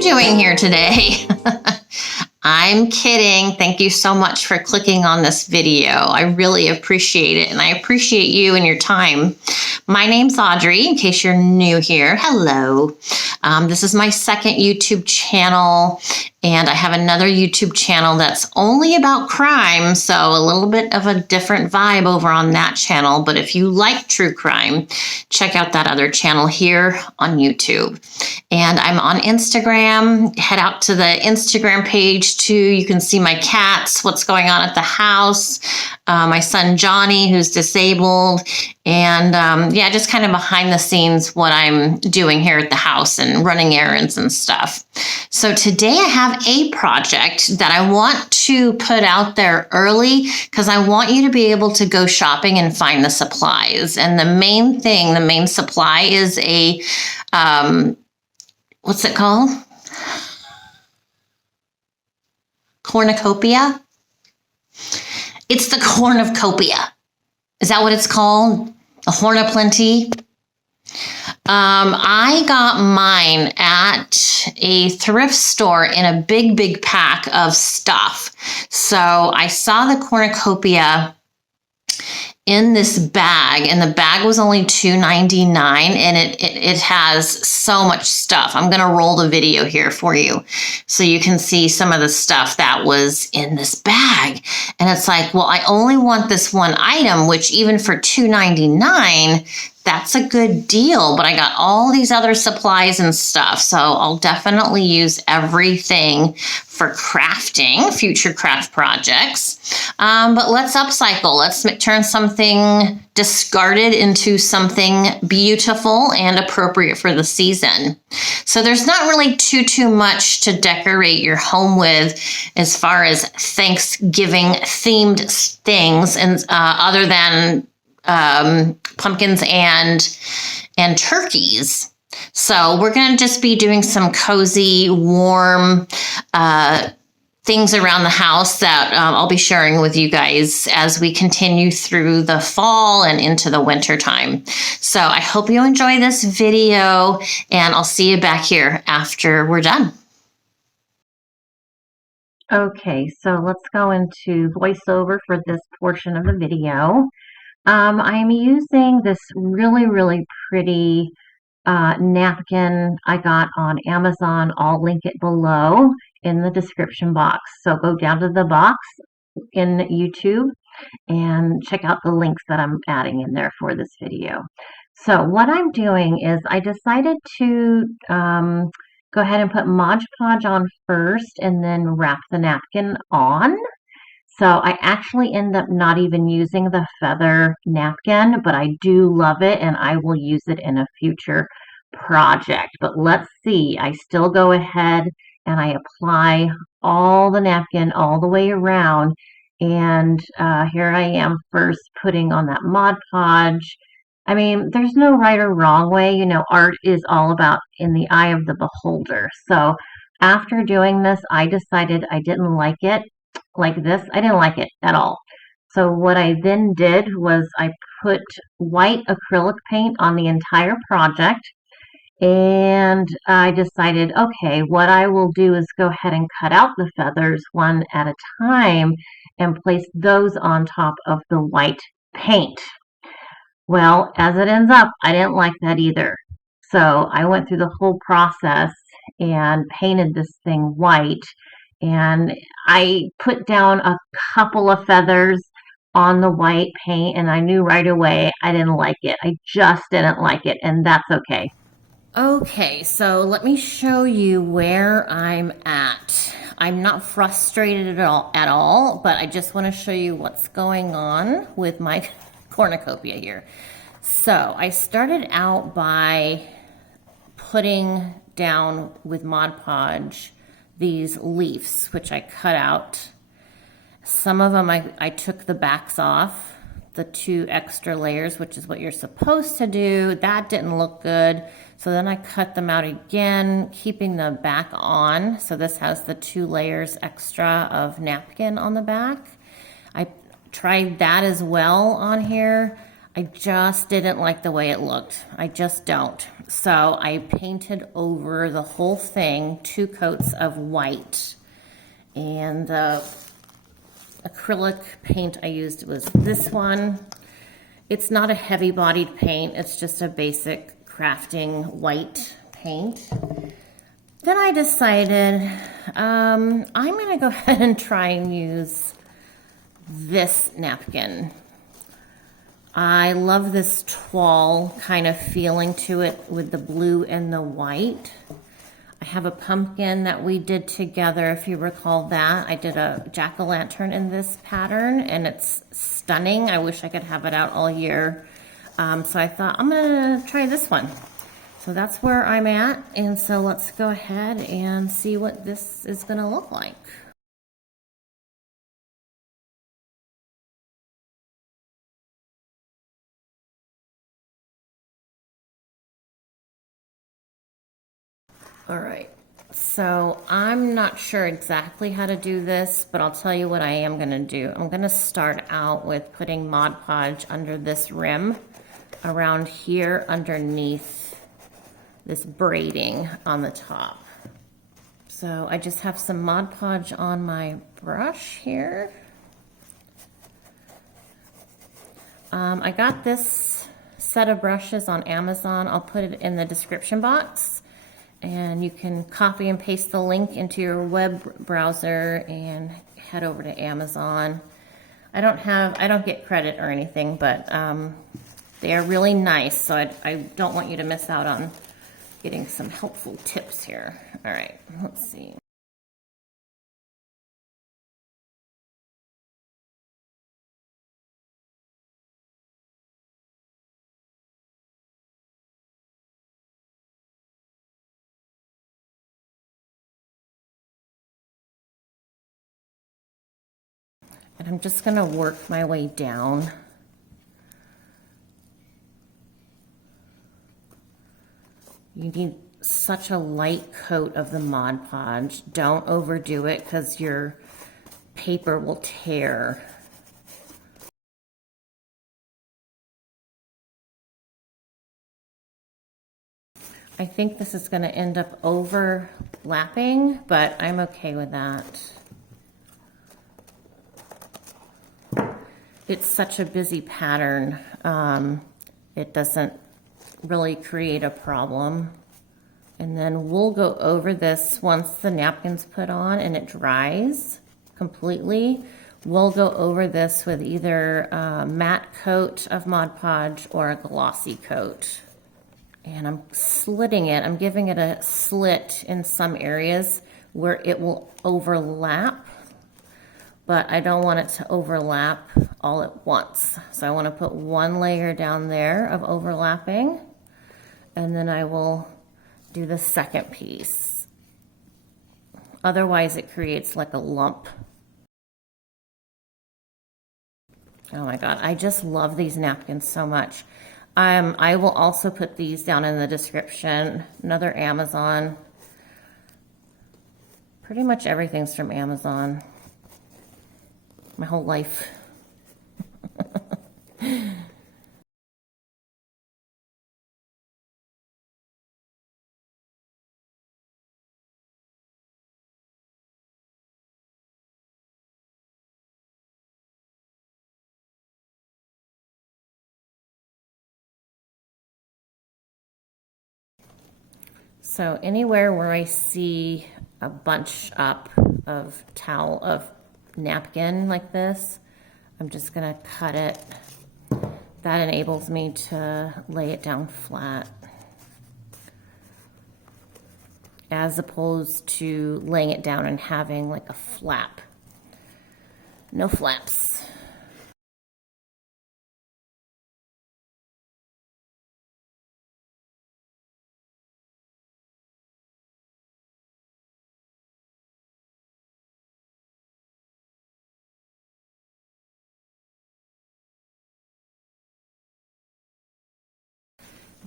you doing here today? I'm kidding. Thank you so much for clicking on this video. I really appreciate it, and I appreciate you and your time. My name's Audrey, in case you're new here. Hello. This is my second YouTube channel, and I have another YouTube channel that's only about crime, so a little bit of a different vibe over on that channel. But if you like true crime, check out that other channel here on YouTube. And I'm on Instagram. Head out to the Instagram page too. You can see my cats, what's going on at the house, my son Johnny, who's disabled, and yeah, just kind of behind the scenes what I'm doing here at the house and running errands and stuff. So today I have a project that I want to put out there early because I want you to be able to go shopping and find the supplies. And the main supply is a, what's it called? Cornucopia? It's the cornucopia. Is that what it's called? A horn of plenty? I got mine at a thrift store in a big pack of stuff. So I saw the cornucopia in this bag, and the bag was only $2.99, and it has so much stuff. I'm going to roll the video here for you so you can see some of the stuff that was in this bag. And it's like, well, I only want this one item, which even for $2.99, that's a good deal, but I got all these other supplies and stuff, so I'll definitely use everything for crafting, future craft projects. But let's upcycle. Let's turn something discarded into something beautiful and appropriate for the season. So there's not really too much to decorate your home with as far as Thanksgiving themed things, and other than pumpkins and turkeys. So we're going to just be doing some cozy, warm things around the house that I'll be sharing with you guys as we continue through the fall and into the winter time. So I hope you enjoy this video, and I'll see you back here after we're done. Okay, so let's go into voiceover for this portion of the video. I'm using this really pretty napkin I got on Amazon. I'll link it below in the description box. So go down to the box in YouTube and check out the links that I'm adding in there for this video. So what I'm doing is I decided to go ahead and put Mod Podge on first and then wrap the napkin on. So I actually end up not even using the feather napkin, but I do love it and I will use it in a future project. But let's see, I still go ahead and I apply all the napkin all the way around. And here I am first putting on that Mod Podge. I mean, there's no right or wrong way. You know, art is all about in the eye of the beholder. So after doing this, I decided I didn't like it like this. I didn't like it at all. So what I then did was I put white acrylic paint on the entire project, and I decided, okay, what I will do is go ahead and cut out the feathers one at a time and place those on top of the white paint. Well, as it ends up, I didn't like that either. So I went through the whole process and painted this thing white. And I put down a couple of feathers on the white paint, and I knew right away I didn't like it. I just didn't like it, and that's okay. Okay, so let me show you where I'm at. I'm not frustrated at all, but I just want to show you what's going on with my cornucopia here. So I started out by putting down with Mod Podge these leaves, which I cut out. Some of them I took the backs off, the 2 extra layers, which is what you're supposed to do. That didn't look good. So then I cut them out again, keeping the back on. So this has the 2 layers extra of napkin on the back. I tried that as well on here. I just didn't like the way it looked. I just don't. So I painted over the whole thing 2 coats of white. And the acrylic paint I used was this one. It's not a heavy bodied paint, it's just a basic crafting white paint. Then I decided I'm gonna go ahead and try and use this napkin. I love this toile kind of feeling to it with the blue and the white. I have a pumpkin that we did together, if you recall that. I did a jack-o'-lantern in this pattern, and it's stunning. I wish I could have it out all year. So I thought, I'm gonna try this one. So that's where I'm at, and so let's go ahead and see what this is gonna look like. All right, so I'm not sure exactly how to do this, but I'll tell you what I am gonna do. I'm gonna start out with putting Mod Podge under this rim, around here underneath this braiding on the top. So I just have some Mod Podge on my brush here. I got this set of brushes on Amazon. I'll put it in the description box, and you can copy and paste the link into your web browser and head over to Amazon. I don't get credit or anything, but they are really nice, so I don't want you to miss out on getting some helpful tips here. All right, let's see. And I'm just gonna work my way down. You need such a light coat of the Mod Podge. Don't overdo it because your paper will tear. I think this is going to end up overlapping, but I'm okay with that. It's such a busy pattern. It doesn't really create a problem. And then we'll go over this once the napkin's put on and it dries completely. We'll go over this with either a matte coat of Mod Podge or a glossy coat. And I'm slitting it. I'm giving it a slit in some areas where it will overlap, but I don't want it to overlap all at once. So I want to put one layer down there of overlapping, and then I will do the second piece. Otherwise it creates like a lump. Oh my God, I just love these napkins so much. I will also put these down in the description. Another Amazon. Pretty much everything's from Amazon. My whole life. So anywhere where I see a bunch up of towel, of napkin like this, I'm just gonna cut it. That enables me to lay it down flat, as opposed to laying it down and having like a flap. No flaps.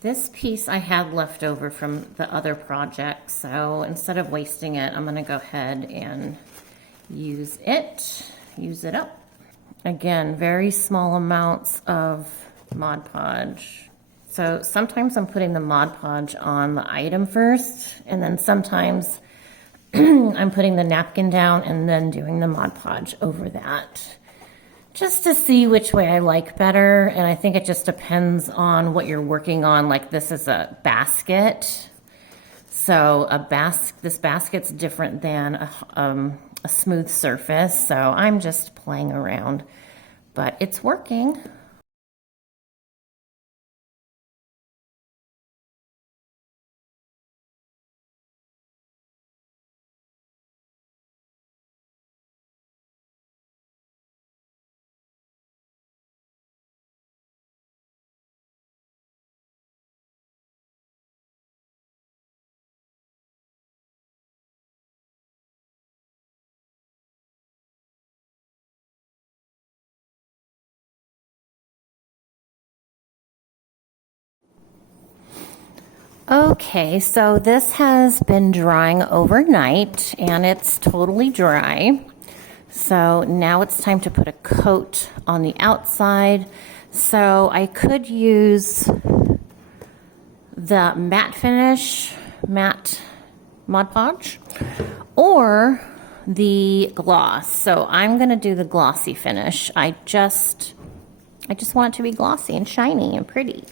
This piece I had left over from the other project, so instead of wasting it, I'm gonna go ahead and use it up. Again, very small amounts of Mod Podge. So sometimes I'm putting the Mod Podge on the item first, and then sometimes I'm putting the napkin down and then doing the Mod Podge over that, just to see which way I like better. And I think it just depends on what you're working on. Like this is a basket, so this basket's different than a smooth surface. So I'm just playing around, but it's working. Okay, so this has been drying overnight and it's totally dry. So now it's time to put a coat on the outside. So I could use the matte finish, matte Mod Podge, or the gloss. So I'm gonna do the glossy finish. I just want it to be glossy and shiny and pretty.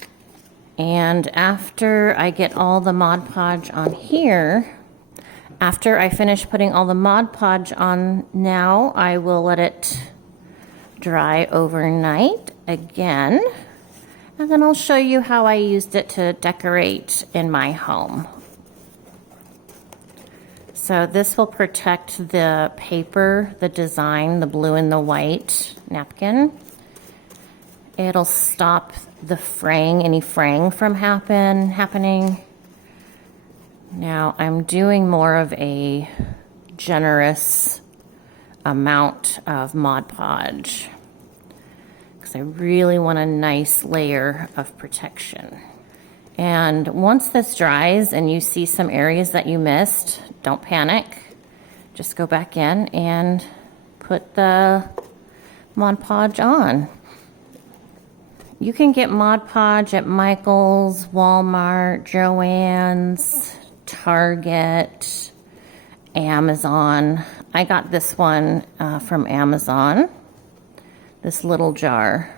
And after I get all the Mod Podge on here, after I finish putting all the Mod Podge on now, I will let it dry overnight again. And then I'll show you how I used it to decorate in my home. So this will protect the paper, the design, the blue and the white napkin. It'll stop the fraying, any fraying from happening. Now I'm doing more of a generous amount of Mod Podge because I really want a nice layer of protection. And once this dries and you see some areas that you missed, don't panic. Just go back in and put the Mod Podge on. You can get Mod Podge at Michael's, Walmart, Joann's, Target, Amazon. I got this one from Amazon, this little jar.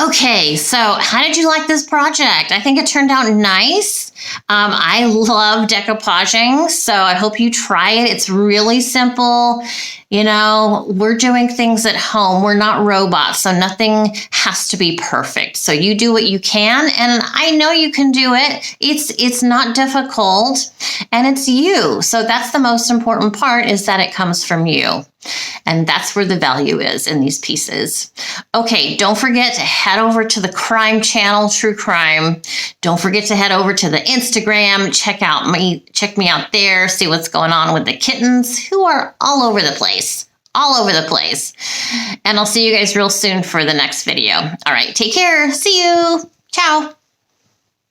Okay, so how did you like this project? I think it turned out nice. I love decoupaging, so I hope you try it. It's really simple. You know, we're doing things at home. We're not robots, so nothing has to be perfect. So you do what you can, and I know you can do it. It's not difficult, and it's you. So that's the most important part, is that it comes from you. And that's where the value is in these pieces. Okay, don't forget to head over to the crime channel, True Crime. Don't forget to head over to the Instagram. Check me out there. See what's going on with the kittens, who are all over the place. All over the place. And I'll see you guys real soon for the next video. All right, take care. See you. Ciao.